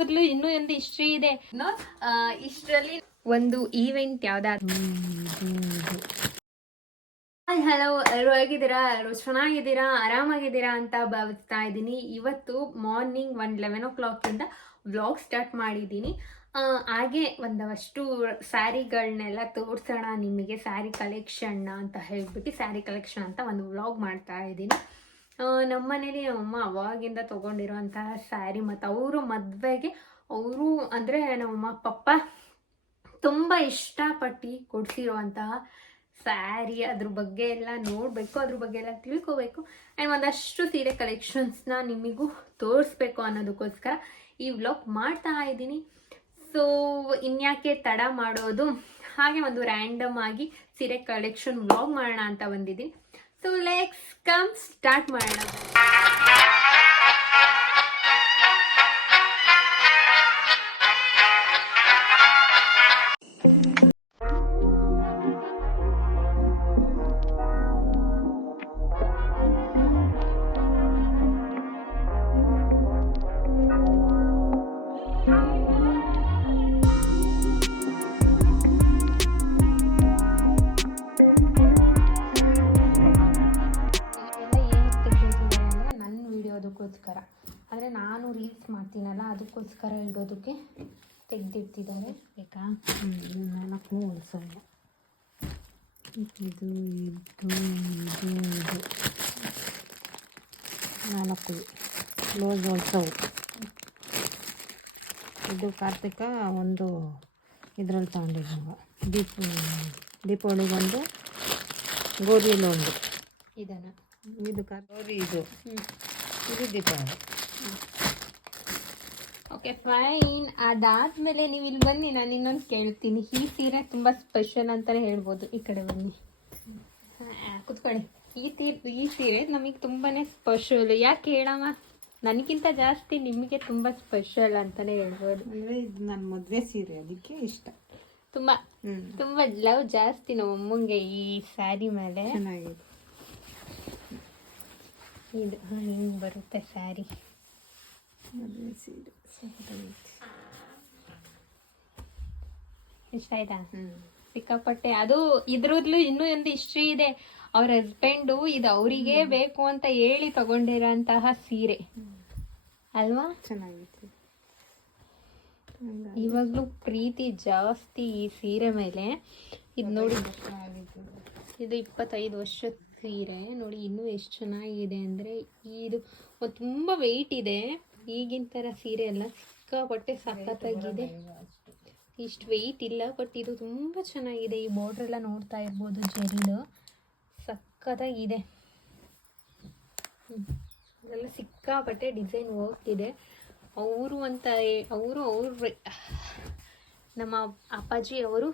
ಇನ್ನೂ ಒಂದು ಹಿಸ್ಟ್ರಿ ಇದೆ. ಇಷ್ಟರಲ್ಲಿ ಒಂದು ಈವೆಂಟ್ ಯಾವ್ದಾದ್ರು. ಹಾಯ್ ಹಲೋ, ಎಲ್ಲರೂ ಹೇಗಿದ್ದೀರಾ? ಎಲ್ಲರೂ ಚೆನ್ನಾಗಿದ್ದೀರಾ, ಆರಾಮಾಗಿದ್ದೀರಾ ಅಂತ ಭಾವಿಸ್ತಾ ಇದ್ದೀನಿ. ಇವತ್ತು ಮಾರ್ನಿಂಗ್ 11 o'clock ಇಂದ ವ್ಲಾಗ್ ಸ್ಟಾರ್ಟ್ ಮಾಡಿದ್ದೀನಿ. ಹಾಗೆ ಒಂದಷ್ಟು ಸ್ಯಾರಿಗಳನ್ನೆಲ್ಲ ತೋರಿಸೋಣ ನಿಮಗೆ, ಸ್ಯಾರಿ ಕಲೆಕ್ಷನ್ ಅಂತ ಹೇಳ್ಬಿಟ್ಟು ಸ್ಯಾರಿ ಕಲೆಕ್ಷನ್ ಅಂತ ಒಂದು ವ್ಲಾಗ್ ಮಾಡ್ತಾ ಇದ್ದೀನಿ. ನಮ್ಮ ಮನೇಲಿ ನಮ್ಮಮ್ಮ ಅವಾಗಿಂದ ತೊಗೊಂಡಿರೋಂತಹ ಸ್ಯಾರಿ ಮತ್ತು ಅವರು ಮದುವೆಗೆ ಅವರು ಅಂದರೆ ನಮ್ಮಮ್ಮ ಪಪ್ಪ ತುಂಬ ಇಷ್ಟಪಟ್ಟು ಕೊಡಿಸಿರುವಂತಹ ಸ್ಯಾರಿ, ಅದ್ರ ಬಗ್ಗೆ ಎಲ್ಲ ನೋಡಬೇಕು, ಅದ್ರ ಬಗ್ಗೆ ಎಲ್ಲ ತಿಳ್ಕೋಬೇಕು ಆ್ಯಂಡ್ ಒಂದಷ್ಟು ಸೀರೆ ಕಲೆಕ್ಷನ್ಸ್ನ ನಿಮಗೂ ತೋರಿಸ್ಬೇಕು ಅನ್ನೋದಕ್ಕೋಸ್ಕರ ಈ ವ್ಲಾಗ್ ಮಾಡ್ತಾ ಇದ್ದೀನಿ. ಸೊ ಇನ್ಯಾಕೆ ತಡ ಮಾಡೋದು, ಹಾಗೆ ಒಂದು ರ್ಯಾಂಡಮ್ ಆಗಿ ಸೀರೆ ಕಲೆಕ್ಷನ್ ವ್ಲಾಗ್ ಮಾಡೋಣ ಅಂತ ಬಂದಿದ್ದೀನಿ. ಸೊ ಲೆಟ್ಸ್ ಕಮ್ ಸ್ಟಾರ್ಟ್ ಮಾಡೋಣ. ಅಂದರೆ ನಾನು ರೀಲ್ಸ್ ಮಾಡ್ತೀನಲ್ಲ ಅದಕ್ಕೋಸ್ಕರ ಇಡೋದಕ್ಕೆ ತೆಗೆದಿಟ್ಟಿದ್ದಾರೆ. ಬೇಕಾ? 4 ಹೊಲ್ಸಲ್ಲ, ಇದು 4 ಕ್ಲೋಸ್ ಹೊಲ್ಸವು. ಇದು ಕಾರ್ತಿಕ ಒಂದು ಇದರಲ್ಲಿ ತಗೊಂಡಿದ್ದ, ದೀಪಾವಳಿಗೊಂದು, ಗೋರಿಲೊಂದು, ಇದನ್ನು ಇದು ಗೌರಿ, ಇದು ದೀಪಾವಳಿ. Okay fine. ಅದಾದಮೇಲೆ ನೀವು ಇಲ್ಲಿ ಬನ್ನಿ, ನಾನು ಇನ್ನೊಂದು ಕೇಳ್ತೀನಿ. ಈ ಸೀರೆ ತುಂಬ ಸ್ಪೆಷಲ್ ಅಂತಲೇ ಹೇಳ್ಬೋದು. ಈ ಕಡೆ ಬನ್ನಿ, ಕುತ್ಕೊಳ್ಳಿ. ಈ ಸೀರೆ ನಮಗೆ ತುಂಬಾ ಸ್ಪೆಷಲ್. ಯಾಕೆ ಹೇಳಮ್ಮ? ನನಗಿಂತ ಜಾಸ್ತಿ ನಿಮಗೆ ತುಂಬ ಸ್ಪೆಷಲ್ ಅಂತಲೇ ಹೇಳ್ಬೋದು. ಅಂದರೆ ಇದು ನನ್ನ ಮದುವೆ ಸೀರೆ, ಅದಕ್ಕೆ ಇಷ್ಟ. ತುಂಬ ಲವ್ ಜಾಸ್ತಿ ನಮ್ಮ ಅಮ್ಮಂಗೆ ಈ ಸ್ಯಾರಿ ಮೇಲೆ. ಚೆನ್ನಾಗಿದೆ ಇದು. ಹಿಂಗೆ ಬರುತ್ತೆ ಸ್ಯಾರಿ, ಮದುವೆ ಸೀರೆ. ಇಷ್ಟ ಆಯ್ತಾ? ಸಿಕ್ಕಾಪಟ್ಟೆ. ಅದು ಇದ್ರಲ್ಲೂ ಇನ್ನೂ ಒಂದು ಹಿಸ್ಟ್ರಿ ಇದೆ. ಅವ್ರ ಹಸ್ಬೆಂಡು ಇದು ಅವರಿಗೆ ಬೇಕು ಅಂತ ಹೇಳಿ ತಗೊಂಡಿರೋಂತಹ ಸೀರೆ ಅಲ್ವಾ? ಚೆನ್ನಾಗಿತ್ತು. ಇವಾಗಲೂ ಪ್ರೀತಿ ಜಾಸ್ತಿ ಈ ಸೀರೆ ಮೇಲೆ. ಇದು ನೋಡಿ, ಇದು 25 ವರ್ಷದ ಸೀರೆ ನೋಡಿ. ಇನ್ನೂ ಎಷ್ಟು ಚೆನ್ನಾಗಿದೆ ಅಂದರೆ ಇದು ತುಂಬ ವೆಯ್ಟ್ ಇದೆ. ಈಗಿನ ಥರ ಸೀರೆ ಎಲ್ಲ ಸಿಕ್ಕಾಪಟ್ಟೆ ಸಖತ್ತಾಗಿದೆ. ಇಷ್ಟು ವೆಯ್ಟ್ ಇಲ್ಲ, ಬಟ್ ಇದು ತುಂಬ ಚೆನ್ನಾಗಿದೆ. ಈ ಬಾರ್ಡ್ರ್ ಎಲ್ಲ ನೋಡ್ತಾ ಇರ್ಬೋದು, ಜರಿದು ಸಖತ್ತಾಗಿದೆ. ಇದೆಲ್ಲ ಸಿಕ್ಕಾಪಟ್ಟೆ ಡಿಸೈನ್ ವರ್ಕ್ ಇದೆ. ಅವರು ನಮ್ಮ ಅಪ್ಪಾಜಿ ಅವ್ರ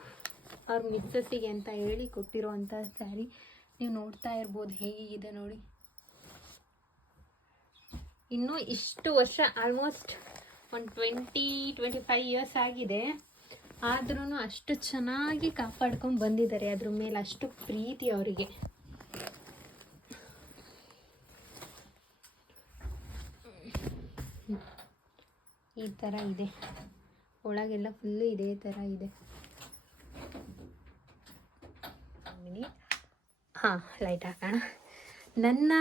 ಮಿಸ್ಸಸ್ಸಿಗೆ ಅಂತ ಹೇಳಿ ಕೊಟ್ಟಿರೋವಂಥ ಸ್ಯಾರಿ. ನೀವು ನೋಡ್ತಾ ಇರ್ಬೋದು ಹೇಗಿದೆ ನೋಡಿ. ಇನ್ನೂ ಇಷ್ಟು ವರ್ಷ, ಆಲ್ಮೋಸ್ಟ್ ಒಂದು 20-25 ಇಯರ್ಸ್ ಆಗಿದೆ. ಆದ್ರೂ ಅಷ್ಟು ಚೆನ್ನಾಗಿ ಕಾಪಾಡ್ಕೊಂಡು ಬಂದಿದ್ದಾರೆ. ಅದ್ರ ಮೇಲೆ ಅಷ್ಟು ಪ್ರೀತಿ ಅವರಿಗೆ. ಈ ಥರ ಇದೆ, ಒಳಗೆಲ್ಲ ಫುಲ್ಲು ಇದೇ ಥರ ಇದೆ. ಹಾಂ, ಲೈಟ್ ಹಾಕೋಣ. ನನ್ನ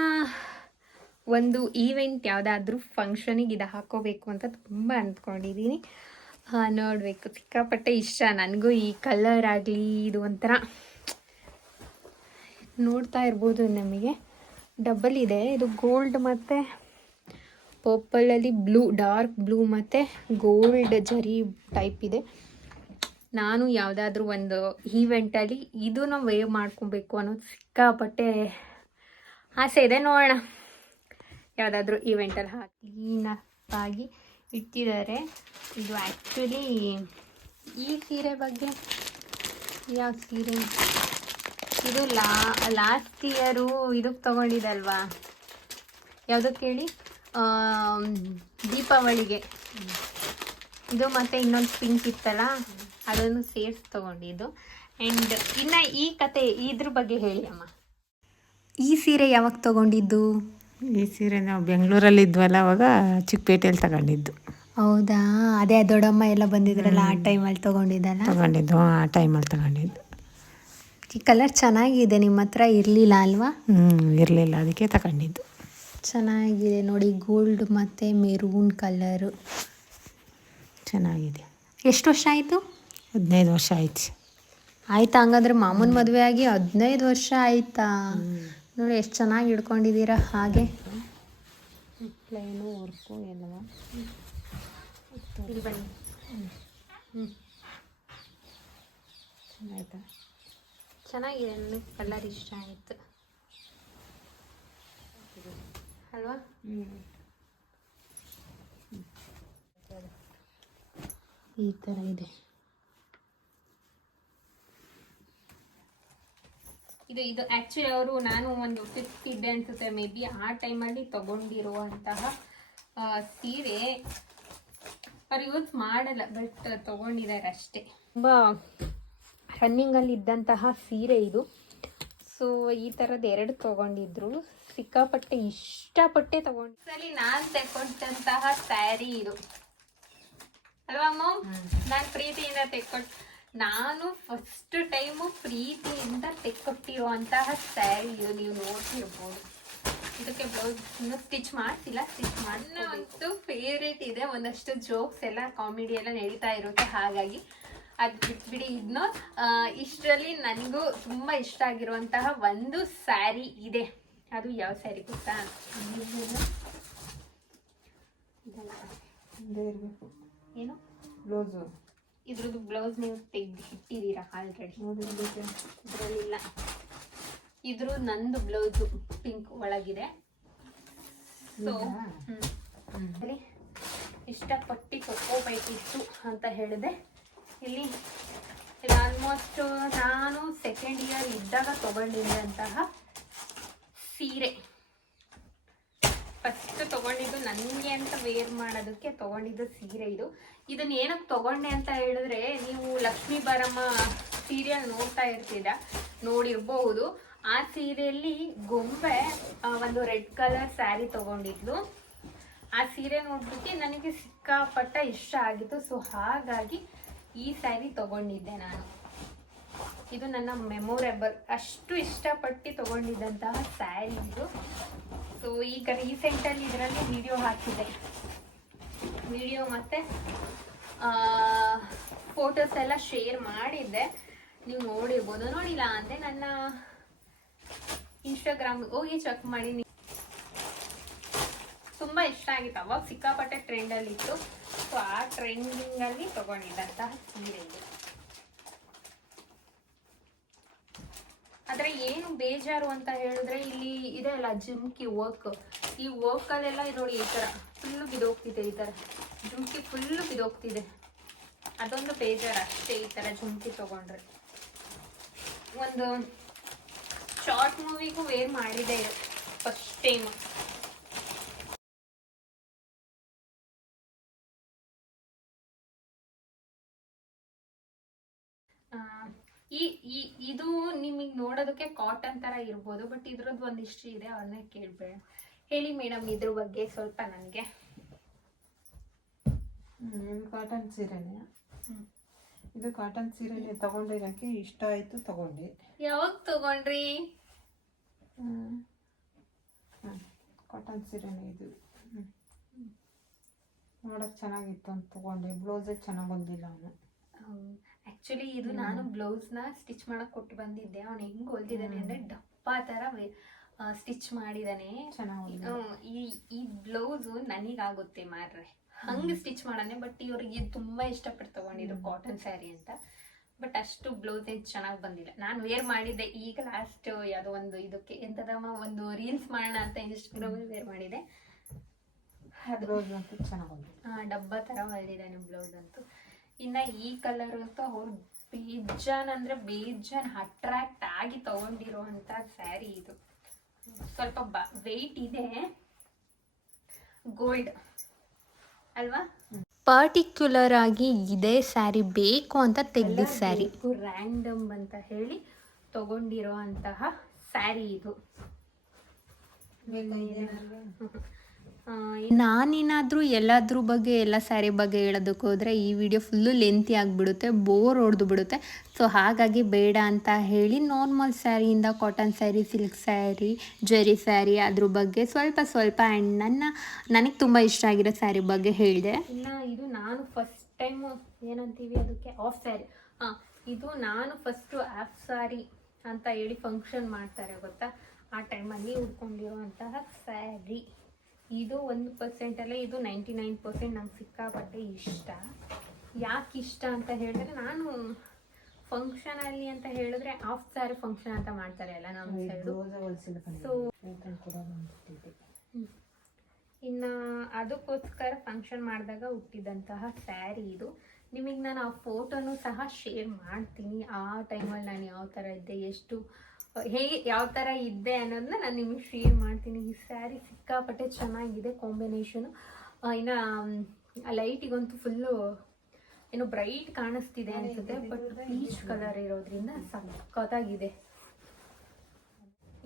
ಒಂದು ಈವೆಂಟ್ ಯಾವುದಾದ್ರೂ ಫಂಕ್ಷನಿಗೆ ಇದು ಹಾಕೋಬೇಕು ಅಂತ ತುಂಬ ಅಂದ್ಕೊಂಡಿದ್ದೀನಿ. ನೋಡಬೇಕು, ಸಿಕ್ಕಾಪಟ್ಟೆ ಇಷ್ಟ ನನಗೂ ಈ ಕಲರ್ ಆಗಲಿ. ಇದು ಒಂಥರ ನೋಡ್ತಾ ಇರ್ಬೋದು, ನಮಗೆ ಡಬಲ್ ಇದೆ. ಇದು ಗೋಲ್ಡ್ ಮತ್ತು ಪರ್ಪಲಲ್ಲಿ ಬ್ಲೂ, ಡಾರ್ಕ್ ಬ್ಲೂ ಮತ್ತು ಗೋಲ್ಡ್ ಜರಿ ಟೈಪ್ ಇದೆ. ನಾನು ಯಾವುದಾದ್ರೂ ಒಂದು ಈವೆಂಟಲ್ಲಿ ಇದನ್ನು ವೇವ್ ಮಾಡ್ಕೊಬೇಕು ಅನ್ನೋದು ಸಿಕ್ಕಾಪಟ್ಟೆ ಆಸೆ ಇದೆ. ನೋಡೋಣ, ಯಾವುದಾದ್ರೂ ಈವೆಂಟಲ್ಲಿ ಕ್ಲೀನಾಗಿ ಇಟ್ಟಿದ್ದಾರೆ. ಇದು ಆ್ಯಕ್ಚುಲಿ ಈ ಸೀರೆ ಬಗ್ಗೆ, ಯಾವ ಸೀರೆ ಇದು ಲಾಸ್ಟ್ ಇಯರು ಇದಕ್ಕೆ ತೊಗೊಂಡಿದ್ದಲ್ವಾ, ಯಾವುದಕ್ಕೆ ಹೇಳಿ, ದೀಪಾವಳಿಗೆ. ಇದು ಮತ್ತು ಇನ್ನೊಂದು ಪಿಂಕ್ ಇತ್ತಲ್ಲ, ಅದನ್ನು ಸೇರಿಸಿ ತೊಗೊಂಡಿದ್ದು. ಆ್ಯಂಡ್ ಇನ್ನು ಈ ಕತೆ ಇದ್ರ ಬಗ್ಗೆ ಹೇಳಿ ಅಮ್ಮ. ಈ ಸೀರೆ ಯಾವಾಗ ತೊಗೊಂಡಿದ್ದು? ಈ ಸೀರೆ ನಾವು ಬೆಂಗಳೂರಲ್ಲಿ ಇದ್ವಲ್ಲ, ಅವಾಗ ಚಿಕ್ಕಪೇಟೆಯಲ್ಲಿ ತಗೊಂಡಿದ್ದು. ಹೌದಾ, ಅದೇ ದೊಡ್ಡಮ್ಮ ಎಲ್ಲ ಬಂದಿದ್ರಲ್ಲ ಆ ಟೈಮಲ್ಲಿ ತೊಗೊಂಡಿದ್ದಲ್ಲ. ತಗೊಂಡಿದ್ದು ಆ ಟೈಮಲ್ಲಿ ತಗೊಂಡಿದ್ದು. ಈ ಕಲರ್ ಚೆನ್ನಾಗಿದೆ, ನಿಮ್ಮ ಹತ್ರ ಇರಲಿಲ್ಲ ಅಲ್ವಾ? ಇರಲಿಲ್ಲ, ಅದಕ್ಕೆ ತಗೊಂಡಿದ್ದು. ಚೆನ್ನಾಗಿದೆ ನೋಡಿ, ಗೋಲ್ಡ್ ಮತ್ತು ಮೆರೂನ್ ಕಲರು ಚೆನ್ನಾಗಿದೆ. ಎಷ್ಟು ವರ್ಷ ಆಯಿತು? 15 ವರ್ಷ ಆಯ್ತು. ಆಯ್ತಾ, ಹಂಗಂದ್ರೆ ಮಾಮೂನ್ ಮದುವೆ ಆಗಿ 15 ವರ್ಷ ಆಯ್ತಾ? ನೋಡಿ ಎಷ್ಟು ಚೆನ್ನಾಗಿ ಹಿಡ್ಕೊಂಡಿದ್ದೀರಾ. ಹಾಗೆ ಪ್ಲೇನು ವರ್ಕು ಎಲ್ಲವ ಇಲ್ಲಿ ಬನ್ನಿ. ಆಯಿತಾ? ಚೆನ್ನಾಗಿದೆ, ನನಗೆ ಕಲರ್ ಇಷ್ಟ ಆಯಿತು ಅಲ್ವಾ? ಈ ಥರ ಇದೆ. ಇದು ಆ್ಯಕ್ಚುಲಿ ಅವರು ನಾನು ಒಂದು 5th ಇದ್ದೆ ಅನ್ಸುತ್ತೆ ಮೇ ಬಿ, ಆ ಟೈಮಲ್ಲಿ ತಗೊಂಡಿರುವಂತಹ ಸೀರೆ. ಅವ್ರು ಯೂಸ್ ಮಾಡಲ್ಲ, ಬಟ್ ತಗೊಂಡಿದ್ದಾರೆ ಅಷ್ಟೇ. ತುಂಬ ರನ್ನಿಂಗಲ್ಲಿ ಇದ್ದಂತಹ ಸೀರೆ ಇದು. ಸೊ ಈ ಥರದ್ದು 2 ತಗೊಂಡಿದ್ರು. ಸಿಕ್ಕಾಪಟ್ಟೆ ಇಷ್ಟಪಟ್ಟೆ ತಗೊಂಡು ಸರಿ ನಾನು ತೆಕ್ಕೊಂಡಂತಹ ಸ್ಯಾರಿ ಇದು ಅಲ್ವಾ ಅಮ್ಮ? ನಾನು ಪ್ರೀತಿಯಿಂದ ನಾನು ಫಸ್ಟ್ ಟೈಮು ಪ್ರೀತಿಯಿಂದ ತೆಕ್ಕೊಟ್ಟಿರುವಂತಹ ಸ್ಯಾರಿ ಇದು. ನೀವು ನೋಡ್ತಿರ್ಬೋದು. ಇದಕ್ಕೆ ಬ್ಲೌಸ್ ಇನ್ನೂ ಸ್ಟಿಚ್ ಮಾಡ್ತಿಲ್ಲ, ಸ್ಟಿಚ್ ನನ್ನ ಒಂದು ಫೇವ್ರೇಟ್ ಇದೆ. ಒಂದಷ್ಟು ಜೋಕ್ಸ್ ಎಲ್ಲ ಕಾಮಿಡಿ ಎಲ್ಲ ನಡೀತಾ ಇರುತ್ತೆ, ಹಾಗಾಗಿ ಅದು ಬಿಟ್ಬಿಡಿ. ಇದನ್ನ ಇಷ್ಟರಲ್ಲಿ ನನಗೂ ತುಂಬ ಇಷ್ಟ ಆಗಿರುವಂತಹ ಒಂದು ಸ್ಯಾರಿ ಇದೆ. ಅದು ಯಾವ ಸ್ಯಾರಿ ಗೊತ್ತಾ? ಏನು ಬ್ಲೌಸು? ಇದ್ರದ್ದು ಬ್ಲೌಸ್ ನೀವು ತೆಗೆದು ಇಟ್ಟಿದ್ದೀರಾ ಆಲ್ರೆಡಿ? ಇದರಲ್ಲಿಲ್ಲ. ಇದ್ರ ನಂದು ಬ್ಲೌಸು ಪಿಂಕ್ ಒಳಗಿದೆ. ಸೊ ಸರಿ, ಇಷ್ಟಪಟ್ಟು ತಗೋಬೇಕಿತ್ತು ಅಂತ ಹೇಳಿದೆ. ಇಲ್ಲಿ ಇದು ಆಲ್ಮೋಸ್ಟ್ ನಾನು 2nd ಇಯರ್ ಇದ್ದಾಗ ತಗೊಂಡಿದ್ದಂತಹ ಸೀರೆ. ಫಸ್ಟ್ ತಗೊಂಡಿದ್ದು ನನಗೆ ಅಂತ ವೇರ್ ಮಾಡೋದಕ್ಕೆ ತಗೊಂಡಿದ್ದು ಸೀರೆ ಇದು. ಇದನ್ನ ಏನಕ್ಕೆ ತಗೊಂಡೆ ಅಂತ ಹೇಳಿದ್ರೆ, ನೀವು ಲಕ್ಷ್ಮೀ ಬಾರಮ್ಮ ಸೀರಿಯಲ್ ನೋಡಿರ್ಬಹುದು. ಆ ಸೀರೆಯಲ್ಲಿ ಗೊಂಬೆ ಒಂದು ರೆಡ್ ಕಲರ್ ಸ್ಯಾರಿ ತಗೊಂಡಿದ್ಲು. ಆ ಸೀರೆ ನೋಡ್ಬಿಟ್ಟು ನನಗೆ ಸಿಕ್ಕಾಪಟ್ಟ ಇಷ್ಟ ಆಗಿತ್ತು. ಸೊ ಹಾಗಾಗಿ ಈ ಸ್ಯಾರಿ ತಗೊಂಡಿದ್ದೆ ನಾನು. ಇದು ನನ್ನ ಮೆಮೊರೇಬಲ್, ಅಷ್ಟು ಇಷ್ಟಪಟ್ಟು ತಗೊಂಡಿದ್ದಂತಹ ಸ್ಯಾರಿ ಇದು. ಸೊ ಈಗ ರೀಸೆಂಟಲ್ಲಿ ಇದರಲ್ಲಿ ವಿಡಿಯೋ ಹಾಕಿದ್ದೆ. ವಿಡಿಯೋ ಮತ್ತು ಫೋಟೋಸ್ ಎಲ್ಲ ಶೇರ್ ಮಾಡಿದ್ದೆ, ನೀವು ನೋಡಿರ್ಬೋದು. ನೋಡಿಲ್ಲ ಅಂದರೆ ನನ್ನ ಇನ್ಸ್ಟಾಗ್ರಾಮ್ಗೆ ಹೋಗಿ ಚೆಕ್ ಮಾಡಿ. ತುಂಬ ಇಷ್ಟ ಆಗಿತ್ತು, ಅವಾಗ ಸಿಕ್ಕಾಪಟ್ಟೆ ಟ್ರೆಂಡಲ್ಲಿತ್ತು. ಸೊ ಆ ಟ್ರೆಂಡಿಂಗಲ್ಲಿ ತಗೊಂಡಿದ್ದಂತಹ ಸೀರೆ ಇದು. ಆದರೆ ಏನು ಬೇಜಾರು ಅಂತ ಹೇಳಿದ್ರೆ, ಇಲ್ಲಿ ಇದೆ ಅಲ್ಲ ಜುಮ್ಕಿ ವರ್ಕ್, ಈ ವರ್ಕಲ್ಲೆಲ್ಲ ನೋಡಿ ಈ ಥರ ಫುಲ್ಲು ಬಿದೋಗ್ತಿದೆ. ಈ ಥರ ಜುಮ್ಕಿ ಫುಲ್ಲು ಬಿದೋಗ್ತಿದೆ. ಅದೊಂದು ಬೇಜಾರು ಅಷ್ಟೇ. ಈ ಥರ ಜುಮ್ಕಿ ತೊಗೊಂಡ್ರೆ ಒಂದು ಶಾರ್ಟ್ ಮೂವಿಗೂ ವೇರ್ ಮಾಡಿದೆ ಫಸ್ಟ್ ಟೈಮ್. ಇದು ನಿಮಗೆ ನೋಡೋದಕ್ಕೆ ಕಾಟನ್ ತರ ಇರ್ಬೋದು, ಬಟ್ ಇದ್ರದ್ದು ಒಂದಿಷ್ಟು ಇದೆ, ಅವನ್ನೇ ಕೇಳಬೇಡ. ಹೇಳಿ ಮೇಡಮ್ ಇದ್ರ ಬಗ್ಗೆ ಸ್ವಲ್ಪ ನನಗೆ. ಕಾಟನ್ ಸೀರೆನೇ. ಇದು ಕಾಟನ್ ಸೀರೆನೇ ತಗೊಂಡಿರೋಕ್ಕೆ ಇಷ್ಟ ಆಯಿತು, ತಗೊಂಡೆ. ಯಾವಾಗ ತಗೊಂಡ್ರಿ? ಕಾಟನ್ ಸೀರೆನೇ ಇದು. ನೋಡೋಕೆ ಚೆನ್ನಾಗಿತ್ತು ಅಂತ ತಗೊಂಡೆ. ಬ್ಲೌಸೇ ಚೆನ್ನಾಗಿ ಬಂದಿಲ್ಲ ಅವನು. ಆ್ಯಕ್ಚುಲಿ ಇದು ನಾನು ಬ್ಲೌಸ್ನ ಸ್ಟಿಚ್ ಮಾಡಕ್ಕೆ ಕೊಟ್ಟು ಬಂದಿದ್ದೆ. ಅವನು ಹೆಂಗೆ ಹೊಲ್ದಿದ್ದಾನೆ ಅಂದರೆ ದಪ್ಪ ಥರ ಸ್ಟಿಚ್ ಮಾಡಿದ್ದಾನೆ. ಈ ಬ್ಲೌಸು ನನಗಾಗುತ್ತೆ ಮಾರ್ರೆ, ಹಂಗೆ ಸ್ಟಿಚ್ ಮಾಡಾನೆ. ಬಟ್ ಇವ್ರಿಗೆ ತುಂಬ ಇಷ್ಟಪಟ್ಟು ತೊಗೊಂಡಿದ್ರು ಕಾಟನ್ ಸ್ಯಾರಿ ಅಂತ. ಬಟ್ ಅಷ್ಟು ಬ್ಲೌಸ್ ಏನು ಚೆನ್ನಾಗಿ ಬಂದಿಲ್ಲ. ನಾನು ವೇರ್ ಮಾಡಿದ್ದೆ ಈಗ ಲಾಸ್ಟ್ ಯಾವುದೋ ಒಂದು ಇದಕ್ಕೆ ಎಂಥದಮ್ಮ ಒಂದು ರೀಲ್ಸ್ ಮಾಡೋಣ ಅಂತ ಇನ್ಸ್ಟಾಗ್ರಾಮಲ್ಲಿ ವೇರ್ ಮಾಡಿದೆ. ಅದು ಡಬ್ಬ ಥರ ಹೊಲ್ದಿದ್ದಾನೆ ಬ್ಲೌಸ್ ಅಂತೂ. ಇನ್ನು ಈ ಕಲರ್ ಅಂತೂ ಅವ್ರು ಬೇಜಾನ್ ಅಂದರೆ ಬೇಜಾನ್ ಅಟ್ರಾಕ್ಟ್ ಆಗಿ ತಗೊಂಡಿರುವಂಥ ಸ್ಯಾರಿ ಇದು. ಸ್ವಲ್ಪ ವೆಯ್ಟ್ ಇದೆ, ಗೋಲ್ಡ್ ಅಲ್ವಾ? ಪರ್ಟಿಕ್ಯುಲರ್ ಆಗಿ ಇದೇ ಸ್ಯಾರಿ ಬೇಕು ಅಂತ ತೆಗೆದ ಸ್ಯಾರಿ, ರ್ಯಾಂಡಮ್ ಅಂತ ಹೇಳಿ ತಗೊಂಡಿರೋ ಅಂತಹ ಸ್ಯಾರಿ ಇದು. ನಾನೇನಾದರೂ ಎಲ್ಲದ್ರ ಬಗ್ಗೆ ಎಲ್ಲ ಸ್ಯಾರಿ ಬಗ್ಗೆ ಹೇಳೋದಕ್ಕೆ ಹೋದರೆ ಈ ವಿಡಿಯೋ ಫುಲ್ಲು ಲೆಂತಿ ಆಗಿಬಿಡುತ್ತೆ, ಬೋರ್ ಹೊಡೆದು ಬಿಡುತ್ತೆ. ಸೊ ಹಾಗಾಗಿ ಬೇಡ ಅಂತ ಹೇಳಿ ನಾರ್ಮಲ್ ಸ್ಯಾರಿಯಿಂದ ಕಾಟನ್ ಸ್ಯಾರಿ, ಸಿಲ್ಕ್ ಸ್ಯಾರಿ, ಜರಿ ಸ್ಯಾರಿ ಅದ್ರ ಬಗ್ಗೆ ಸ್ವಲ್ಪ ಆ್ಯಂಡ್ ನನಗೆ ತುಂಬ ಇಷ್ಟ ಆಗಿರೋ ಸ್ಯಾರಿ ಬಗ್ಗೆ ಹೇಳಿದೆ. ಇನ್ನು ಇದು ನಾನು ಫಸ್ಟ್ ಟೈಮು ಏನಂತೀವಿ ಅದಕ್ಕೆ ಆಫ್ ಸ್ಯಾರಿ. ಇದು ನಾನು ಫಸ್ಟು ಆಫ್ ಸ್ಯಾರಿ ಅಂತ ಹೇಳಿ ಫಂಕ್ಷನ್ ಮಾಡ್ತಾರೆ ಗೊತ್ತಾ, ಆ ಟೈಮಲ್ಲಿ ಉಟ್ಕೊಂಡಿರುವಂತಹ ಸ್ಯಾರಿ. ಇದು 1% ಅಲ್ಲ, ಇದು 99% ನಂಗೆ ಸಿಕ್ಕಾಪಟ್ಟೆ ಇಷ್ಟ. ಯಾಕೆ ಇಷ್ಟ ಅಂತ ಹೇಳಿದ್ರೆ, ನಾನು ಫಂಕ್ಷನಲ್ಲಿ ಅಂತ ಹೇಳಿದ್ರೆ ಆಫ್ ಸ್ಯಾರಿ ಫಂಕ್ಷನ್ ಅಂತ ಮಾಡ್ತಾರೆ ಅಲ್ಲ ನಮ್ಮ ಸೈಡು. ಸೊ ಇನ್ನು ಅದಕ್ಕೋಸ್ಕರ ಫಂಕ್ಷನ್ ಮಾಡಿದಾಗ ಹುಟ್ಟಿದಂತಹ ಸ್ಯಾರಿ ಇದು. ನಿಮಗೆ ನಾನು ಆ ಫೋಟೋನು ಸಹ ಶೇರ್ ಮಾಡ್ತೀನಿ. ಆ ಟೈಮಲ್ಲಿ ನಾನು ಯಾವ ಥರ ಇದ್ದೆ, ಯಾವ ಥರ ಇದ್ದೆ ಅನ್ನೋದನ್ನ ನಾನು ನಿಮಗೆ ಶೇರ್ ಮಾಡ್ತೀನಿ. ಈ ಸ್ಯಾರಿ ಸಿಕ್ಕಾಪಟ್ಟೆ ಚೆನ್ನಾಗಿದೆ ಕಾಂಬಿನೇಷನು. ಇನ್ನು ಲೈಟಿಗಂತೂ ಫುಲ್ಲು ಏನೋ ಬ್ರೈಟ್ ಕಾಣಿಸ್ತಿದೆ ಅನಿಸುತ್ತೆ, ಬಟ್ ಪೀಚ್ ಕಲರ್ ಇರೋದ್ರಿಂದ ಸಖತ್ತಾಗಿದೆ.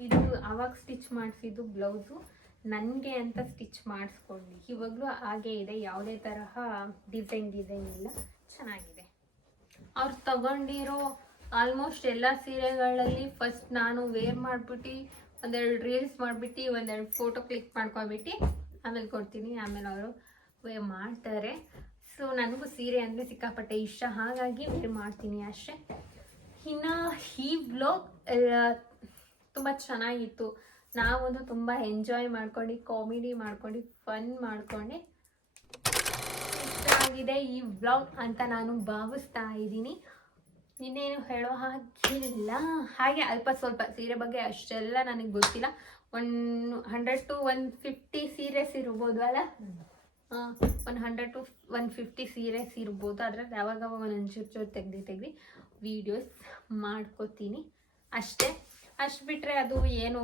ಇದು ಆವಾಗ ಸ್ಟಿಚ್ ಮಾಡಿಸಿದ್ದು ಬ್ಲೌಸು, ನನಗೆ ಅಂತ ಸ್ಟಿಚ್ ಮಾಡಿಸ್ಕೊಂಡು ಇವಾಗಲೂ ಹಾಗೇ ಇದೆ, ಯಾವುದೇ ತರಹ ಡಿಸೈನ್ ಇಲ್ಲ, ಚೆನ್ನಾಗಿದೆ. ಅವ್ರು ತಗೊಂಡಿರೋ ಆಲ್ಮೋಸ್ಟ್ ಎಲ್ಲ ಸೀರೆಗಳಲ್ಲಿ ಫಸ್ಟ್ ನಾನು ವೇರ್ ಮಾಡಿಬಿಟ್ಟು ಒಂದೆರಡು ರೀಲ್ಸ್ ಮಾಡಿಬಿಟ್ಟು ಒಂದೆರಡು ಫೋಟೋ ಕ್ಲಿಕ್ ಮಾಡ್ಕೊಬಿಟ್ಟು ಆಮೇಲೆ ಕೊಡ್ತೀನಿ, ಆಮೇಲೆ ಅವರು ವೇರ್ ಮಾಡ್ತಾರೆ. ಸೊ ನನಗೂ ಸೀರೆ ಅಂದರೆ ಸಿಕ್ಕಾಪಟ್ಟೆ ಇಷ್ಟ, ಹಾಗಾಗಿ ವೇರ್ ಮಾಡ್ತೀನಿ ಅಷ್ಟೇ. ಇನ್ನು ಈ ವ್ಲಾಗ್ ತುಂಬ ಚೆನ್ನಾಗಿತ್ತು. ನಾವೊಂದು ತುಂಬ ಎಂಜಾಯ್ ಮಾಡ್ಕೊಂಡು, ಕಾಮಿಡಿ ಮಾಡ್ಕೊಂಡು, ಫನ್ ಮಾಡ್ಕೊಂಡು ಇಷ್ಟ ಆಗಿದೆ ಈ ವ್ಲಾಗ್ ಅಂತ ನಾನು ಭಾವಿಸ್ತಾ ಇದ್ದೀನಿ. ಇನ್ನೇನು ಹೇಳೋ ಹಾಗಿಲ್ಲ. ಹಾಗೆ ಅಲ್ಪ ಸ್ವಲ್ಪ ಸೀರೆ ಬಗ್ಗೆ ಅಷ್ಟೆಲ್ಲ ನನಗೆ ಗೊತ್ತಿಲ್ಲ. 100 to 150 ಸೀರೆಸ್ ಇರ್ಬೋದು ಅಲ್ಲ, 100 to 150 ಸೀರೆಸ್ ಇರ್ಬೋದು. ಅದ್ರಲ್ಲಿ ಯಾವಾಗ ಒಂದೊಂದು ಚೂರು ತೆಗ್ದು ವೀಡಿಯೋಸ್ ಮಾಡ್ಕೋತೀನಿ ಅಷ್ಟೇ. ಅಷ್ಟು ಬಿಟ್ಟರೆ ಅದು ಏನು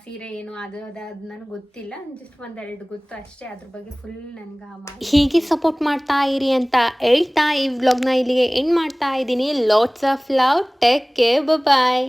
ಸೀರೆ ಏನು ಅದು ನನಗೆ ಗೊತ್ತಿಲ್ಲ, ಜಸ್ಟ್ ಒಂದೆರಡು ಗೊತ್ತು ಅಷ್ಟೇ. ಅದ್ರ ಬಗ್ಗೆ ಫುಲ್ ನನಗೆ ಹೀಗೆ ಸಪೋರ್ಟ್ ಮಾಡ್ತಾ ಇರಿ ಅಂತ ಹೇಳ್ತಾ ಈ ವ್ಲಾಗ್ನ ಇಲ್ಲಿಗೆ ಎಂಡ್ ಮಾಡ್ತಾ ಇದ್ದೀನಿ. Lots of love, take care, bye.